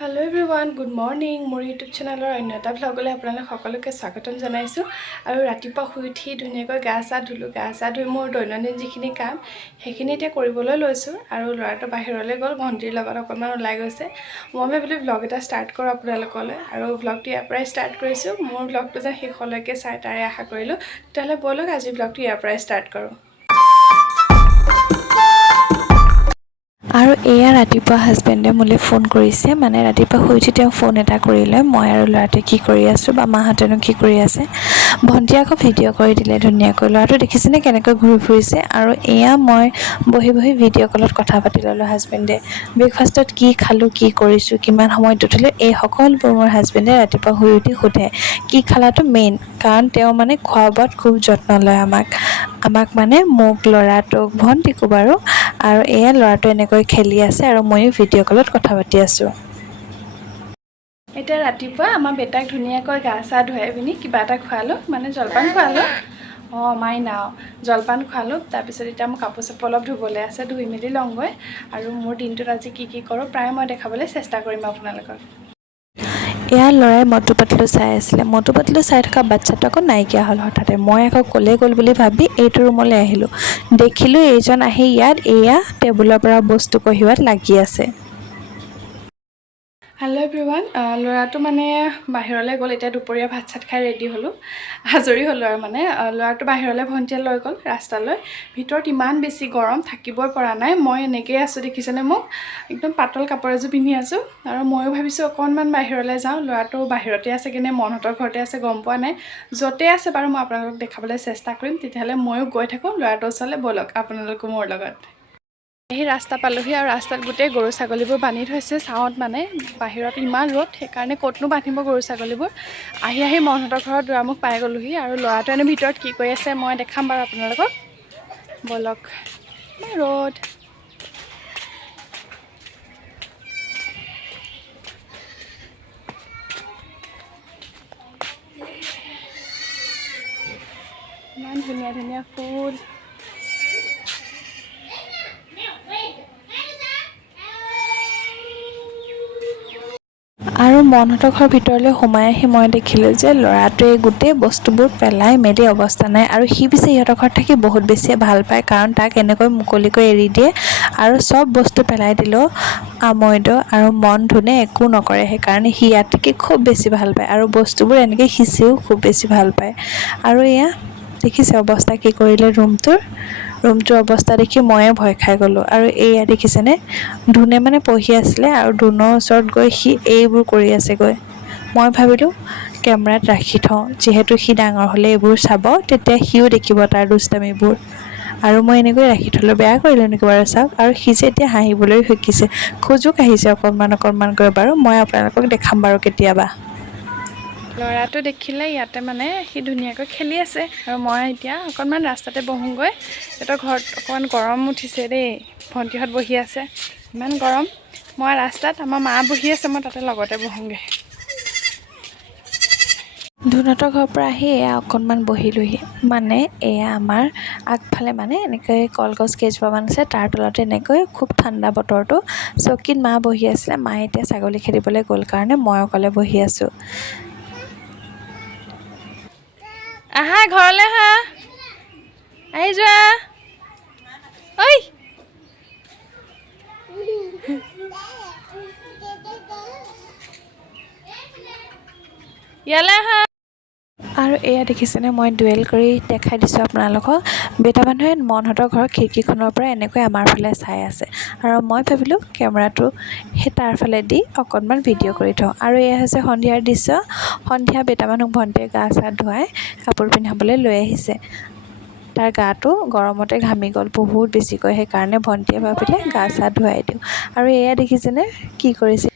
Hello everyone, good morning. মোৰ YouTube চেনেলৰ অন্য এটা ভ্লগলৈ আপোনালোক সকলোকে স্বাগতম জনাইছো আৰু ৰাতিপুৱা শুই উঠি ধুনীয়াকৈ গা চা ধুই মোৰ দৈনন্দিন যিখিনি কাম সেইখিনি এতিয়া কৰিবলৈ লৈছো আৰু ল'ৰাটো বাহিৰলৈ গ'ল ভণ্টিৰ লগত অকণমান ওলাই গৈছে মই ভাবিলো ভ্লগ এটা ষ্টাৰ্ট কৰোঁ আপোনালোকলৈ আৰু ভ্লগটো ইয়াৰ পৰাই ষ্টাৰ্ট কৰিছো মোৰ ভ্লগটো যে শেষলৈকে চাই তাৰে আশা কৰিলো তেতিয়াহ'লে বলক আজি ভ্লগটো ইয়াৰ পৰাই ষ্টাৰ্ট কৰোঁ আৰু এয়া ৰাতিপুৱা হাজবেণ্ডে মোলে ফোন কৰিছে মানে ৰাতিপুৱা শুই উঠি তেওঁ ফোন এটা কৰিলে মই আৰু ল'ৰাটোৱে কি কৰি আছো বা মাহঁতেনো কি কৰি আছে ভণ্টি আকৌ ভিডিঅ' কৰি দিলে ধুনীয়াকৈ ল'ৰাটো দেখিছেনে কেনেকৈ ঘূৰি ফুৰিছে আৰু এয়া মই বহি ভিডিঅ' কলত কথা পাতি ল'লো হাজবেণ্ডে ব্ৰেকফাষ্টত কি খালো কি কৰিছো কিমান সময়ত উঠিলো এই সকলোবোৰ মোৰ হাজবেণ্ডে ৰাতিপুৱা শুই উঠি সোধে কি খালাটো মেইন কাৰণ তেওঁ মানে খোৱা বোৱাত খুব যত্ন লয় আমাক মানে মোক ল'ৰাটোক ভণ্টিকো বাৰু আৰু এয়া ল'ৰাটো এনেকৈ খেলি আছে আৰু ময়ো ভিডিঅ' কলত কথা পাতি আছো এতিয়া ৰাতিপুৱা আমাৰ বেটাক ধুনীয়াকৈ গা চা ধুৱাই পিনি কিবা এটা খোৱালো মানে জলপান খোৱালো মাইনাও জলপান খোৱালো তাৰপিছত এতিয়া মোৰ কাপোৰ চাপোৰ অলপ ধুবলৈ আছে ধুই মেলি লওঁগৈ আৰু মোৰ দিনটোত আজি কি কৰোঁ প্ৰায় মই দেখাবলৈ চেষ্টা কৰিম আপোনালোকক এয়া ল'ৰাই মটু পাতলু চাই আছিলে মটু পাতলু চাই থকা বাচ্চাটো আকৌ নাইকিয়া হ'ল হঠাতে মই আকৌ ক'লে গ'ল বুলি ভাবি এইটো ৰুমলৈ আহিলোঁ দেখিলোঁ এইজন আহি ইয়াত এয়া টেবুলৰ পৰা বস্তু কঢ়িওৱাত লাগি আছে হেল্ল' এভৰিৱান ল'ৰাটো মানে বাহিৰলৈ গ'ল এতিয়া দুপৰীয়া ভাত চাত খাই ৰেডি হ'লোঁ আজৰি হ'লোঁ আৰু মানে ল'ৰাটো বাহিৰলৈ ভণ্টিয়ে লৈ গ'ল ৰাস্তালৈ ভিতৰত ইমান বেছি গৰম থাকিবই পৰা নাই মই এনেকৈয়ে আছোঁ দেখিছেনে মোক একদম পাতল কাপোৰ এযোৰ পিন্ধি আছোঁ আৰু ময়ো ভাবিছোঁ অকণমান বাহিৰলৈ যাওঁ ল'ৰাটো বাহিৰতে আছে কিনে মনহঁতৰ ঘৰতে আছে গম পোৱা নাই য'তে আছে বাৰু মই আপোনালোকক দেখাবলৈ চেষ্টা কৰিম তেতিয়াহ'লে ময়ো গৈ থাকোঁ ল'ৰাটোৰ ওচৰলৈ ব'লক আপোনালোকো মোৰ লগত এই ৰাস্তা পালোহি আৰু ৰাস্তাত গোটেই গৰু ছাগলীবোৰ বান্ধি থৈছে ছাৱত মানে বাহিৰত ইমান ৰ'দ সেইকাৰণে ক'তনো বান্ধিব গৰু ছাগলীবোৰ আহি মনহঁতৰ ঘৰত দুৱাৰমুখ পাই গ'লোহি আৰু ল'ৰাটোৱে এনে ভিতৰত কি কৰি আছে মই দেখাম বাৰু আপোনালোকক ব'লক ৰ'দ ইমান ধুনীয়া ধুনীয়া ফুল আৰু মনহঁতৰ ঘৰৰ ভিতৰলৈ সোমাই আহি মই দেখিলোঁ যে ল'ৰাটোৱে গোটেই বস্তুবোৰ পেলাই মেলি অৱস্থা নাই আৰু সি পিছে সিহঁতৰ ঘৰত থাকি বহুত বেছিয়ে ভাল পায় কাৰণ তাক এনেকৈ মুকলিকৈ এৰি দিয়ে আৰু চব বস্তু পেলাই দিলেও আমৈদ আৰু মন ধুনে একো নকৰে সেইকাৰণে সি ইয়াত থাকি খুব বেছি ভাল পায় আৰু বস্তুবোৰ এনেকৈ সিঁচিও খুব বেছি ভাল পায় আৰু এয়া দেখিছে অৱস্থা কি কৰিলে ৰুমটোৰ অৱস্থা দেখি ময়ে ভয় খাই গ'লোঁ আৰু এয়া দেখিছেনে ধুনে মানে পঢ়ি আছিলে আৰু ধুনৰ ওচৰত গৈ সি এইবোৰ কৰি আছেগৈ মই ভাবিলোঁ কেমেৰাত ৰাখি থওঁ যিহেতু সি ডাঙৰ হ'লে এইবোৰ চাব তেতিয়া সিও দেখিব তাৰ দুষ্টামিবোৰ আৰু মই এনেকৈ ৰাখি থ'লোঁ বেয়া কৰিলোঁ নেকি বাৰু চাওক আৰু সি যে এতিয়া হাঁহিবলৈ শিকিছে খোজো কাঢ়িছে অকণমানকৈ বাৰু মই আপোনালোকক দেখাম বাৰু কেতিয়াবা ল'ৰাটো দেখিলে ইয়াতে মানে সি ধুনীয়াকৈ খেলি আছে আৰু মই এতিয়া অকণমান ৰাস্তাতে বহোঁগৈ সিহঁতৰ ঘৰত অকণমান গৰম উঠিছে দেই ভণ্টিহঁত বহি আছে ইমান গৰম মই ৰাস্তাত আমাৰ মা বহি আছে মই তাতে লগতে বহোঁগৈ ধুনহঁতৰ ঘৰৰ পৰা আহি এয়া অকণমান বহিলোহি মানে এয়া আমাৰ আগফালে মানে এনেকৈ কলগছ কেইজোপামান আছে তাৰ তলতে এনেকৈ খুব ঠাণ্ডা বতৰটো চকীত মা বহি আছিলে মায়ে এতিয়া ছাগলী খেদিবলৈ গ'ল কাৰণে মই অকলে বহি আছোঁ আহা ঘৰলৈ আহা আহি যোৱা ঐ ইয়ালৈ আহা আৰু এয়া দেখিছেনে মই ডুৱেল কৰি দেখাই দিছোঁ আপোনালোকক বেটা মানুহে মনহঁতৰ ঘৰৰ খিৰিকীখনৰ পৰা এনেকৈ আমাৰ ফালে চাই আছে আৰু মই ভাবিলোঁ কেমেৰাটো সেই তাৰ ফালে দি অকণমান ভিডিঅ' কৰি থওঁ আৰু এয়া হৈছে সন্ধিয়াৰ দৃশ্য সন্ধিয়া বেটা মানুহ ভণ্টিয়ে গা চা ধুৱাই কাপোৰ পিন্ধাবলৈ লৈ আহিছে তাৰ গাটো গৰমতে ঘামি গ'ল বহুত বেছিকৈ সেইকাৰণে ভণ্টিয়ে ভাবিলে গা চা ধুৱাই দিওঁ আৰু এয়া দেখিছেনে কি কৰিছে